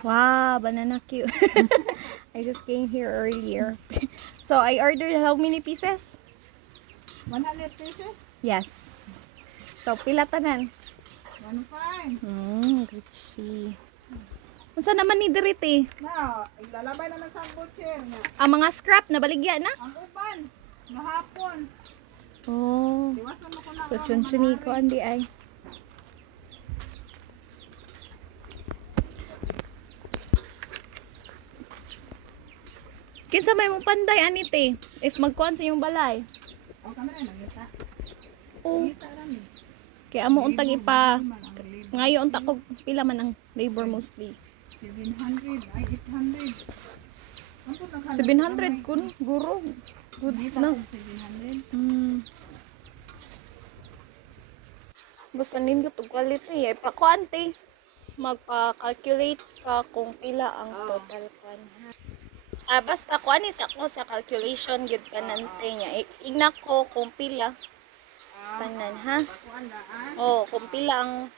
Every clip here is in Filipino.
Wow, banana cue. I just came here earlier. So I ordered how many pieces? 100 pieces? Yes. So pila tanan? 1.5. Gucci. Unsa naman ni Diriti? Na, ilalabay naman sa butcher nga. Ang mga scrap na baligya na? Ang uban, mahapon. Oh. Iwasan mo ko na So chunchuni ko andi ay. Kinsa may mong panday anite if magkuan sa inyong balay. O, kami rin, nangita. Oh, Nangita lang eh. kaya amo untang ipa Man, ang labor. ngayon unta ko pila man ang labor mostly. 700, ay 800. Ang po naghalas 700 kun guro. Goods na. 700. Basta nindot og quality ay pa kuante. Magpa-calculate ka kung pila ang total kan. Basta ko ani sa ko sa calculation gyud kanante niya. Igna ko kung pila tanan ha. Pakuan na, ah. Oh, kung pila ang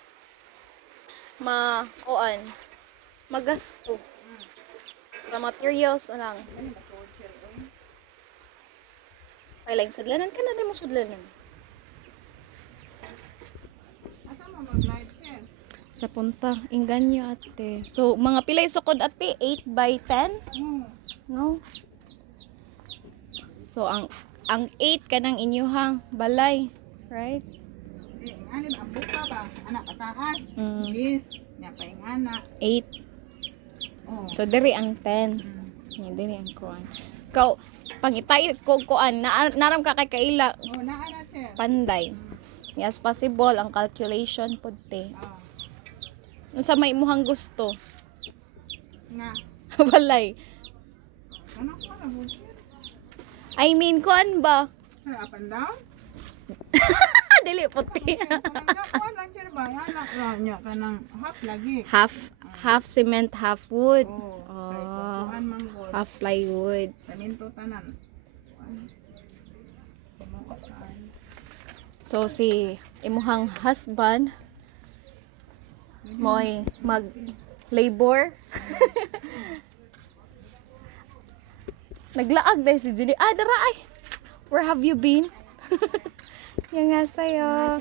magasto sa materials lang. Ano ba, soldier, eh? Ay lang sudlanan ka na din mo sudlanan. Asa mo mag-live share? Sa punta, inganyo ate. So, mga pilay sukod ate, 8 by 10? No? So, ang 8 kanang inyuhang balay, right? Eh, ano ba, ang buka ba? Anak pataas. Mm. Yes. Nga pa yung anak. 8. Oh. So, diri ang 10. Yan, diri ang kuan. Ikaw, pangitay ko kuan, naram ka kay kaila, Oh, naana, chair. panday. Yes, possible, ang calculation pudte. Oh. Unsa may imuhang gusto? Nga. Balay. Anak ko na, butcher. I mean, kuan ba? Sir, up and down? Dili puti. Kuan lang, chair ba? Anak lang niya ka ng half lagi. half cement, half wood. Oh. Kay kukuan manggol. Half plywood. Saminto tanan. Kuan. Kumukuan. So si imuhang husband mo'y mag labor. Naglaag dahil si Julie. Dara ay. Where have you been? Yung nga sa'yo.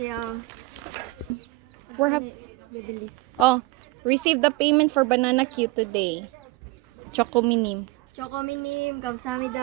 Where have... Oh, receive the payment for banana Q today. Choco minim. Choco minim, 감사합니다.